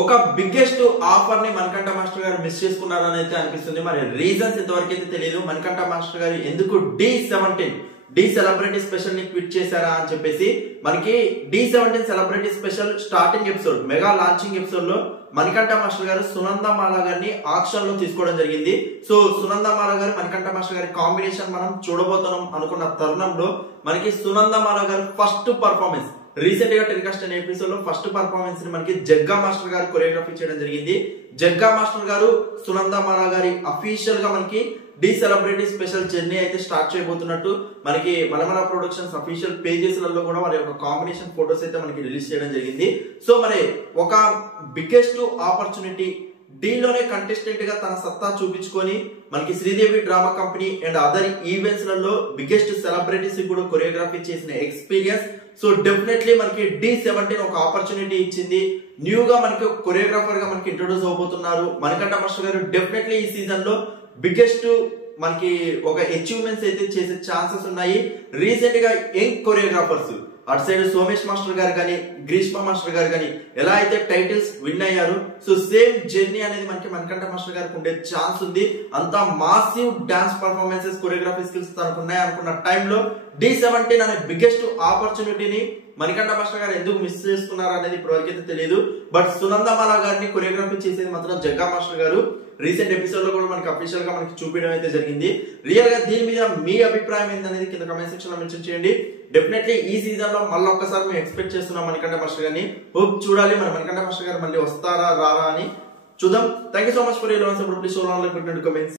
ఒక biggest offer ని Manikanta master గారు మిస్ చేసుకున్నారని అయితే అనిపిస్తుంది. మరి రీజన్స్ ఇంతవరకు అయితే తెలియదు. మణికంఠ మాస్టర్ గారు ఎందుకు డి సెలబ్రిటీ స్పెషల్ ని క్విట్ చేశారా అని చెప్పేసి మనకి డి17 celebrity special starting episode mega launching episode లో మణికంఠ మాస్టర్ గారు సునందమాల గారిని ఆక్షన్ లో తీసుకోవడం జరిగింది. సో సునందమాల గారు మణికంఠ మాస్టర్ గారి కాంబినేషన్ మనం చూడబోతున్నాం అనుకున్న తరుణంలో మనకి సునందమాల గారు ఫస్ట్ పర్ఫార్మెన్స్ రీసెంట్ గా టెలికాస్ట్ అయిన ఎపిసోడ్ లో ఫస్ట్ పర్ఫార్మెన్స్ ని మనకి జగ్గా మాస్టర్ గారు కొరియోగ్రఫీ చేయడం జరిగింది. జగ్గా మాస్టర్ గారు సునందమాల గారి అఫీషియల్ గా మనకి డి సెలబ్రిటీ స్పెషల్ జర్నీ అయితే స్టార్ట్ చేయబోతున్నట్టు మనకి మలమల ప్రొడక్షన్స్ అఫీషియల్ పేజెస్ లలో కూడా వారి యొక్క కాంబినేషన్ ఫోటోస్ అయితే మనకి రిలీజ్ చేయడం జరిగింది. సో మరి ఒక బిగ్గెస్ట్ ఆపర్చునిటీ దీనిలోనే కంటెస్టెంట్ గా తన సత్తా చూపించుకొని మనకి Sridevi drama company and other events లలో బిగ్గెస్ట్ సెలబ్రిటీస్ కూడా కొరియోగ్రఫీ చేసిన ఎక్స్పీరియన్స్. సో డెఫినెట్లీ మనకి డి17 ఒక ఆపర్చునిటీ ఇచ్చింది. న్యూ గా మనకి కొరియోగ్రాఫర్ గా మనకి ఇంట్రొడ్యూస్ అవబోతున్నారు మణికంఠ మాస్టర్ గారు. డెఫినెట్లీ ఈ సీజన్ లో బిగ్గెస్ట్ మనకి ఒక అచీవ్మెంట్స్ అయితే చేసే ఛాన్సెస్ ఉన్నాయి. రీసెంట్ గా యంగ్ కొరియోగ్రాఫర్స్ అటు సైడ్ సోమేష్ మాస్టర్ గారు కానీ గ్రీష్మ మాస్టర్ గారు కానీ ఎలా అయితే టైటిల్స్ విన్ అయ్యారు, సో సేమ్ జర్నీ అనేది మనకి మణికంఠ మాస్టర్ గారికి ఉండే ఛాన్స్ ఉంది. అంతా massive dance performances choreography skills తనకు ఉన్నాయి అనుకున్న టైంలో డి17 అనే బిగ్గెస్ట్ ఆపర్చునిటీని మణికంఠ మాస్టర్ గారు ఎందుకు మిస్ చేసుకున్నారు అనేది ఇప్పటివరకు అయితే తెలియదు. బట్ సునందమాల గారిని కొరియోగ్రఫీ చేసేది మాత్రం జగ్గా మాస్టర్ గారు. రీసెంట్ ఎపిసోడ్ లో కూడా మనకి అఫీషియల్ గా మనకి చూపించడం అయితే జరిగింది. రియల్ గా దీని మీద మీ అభిప్రాయం ఏంటనేది కింద కమెంట్ సెక్షన్ లో మెన్షన్ చేయండి. డెఫినెట్లీ ఈ సీజన్ లో మళ్ళీ ఒక్కసారి మేము ఎక్స్పెక్ట్ చేస్తున్నాం మణికంఠ మాస్టర్ గారిని. హోప్ చూడాలి మరి మణికంఠ మాస్టర్ గారు మళ్ళీ వస్తారా రారా అని చూద్దాం. Thank you so much for your answer. Please show like button, comments.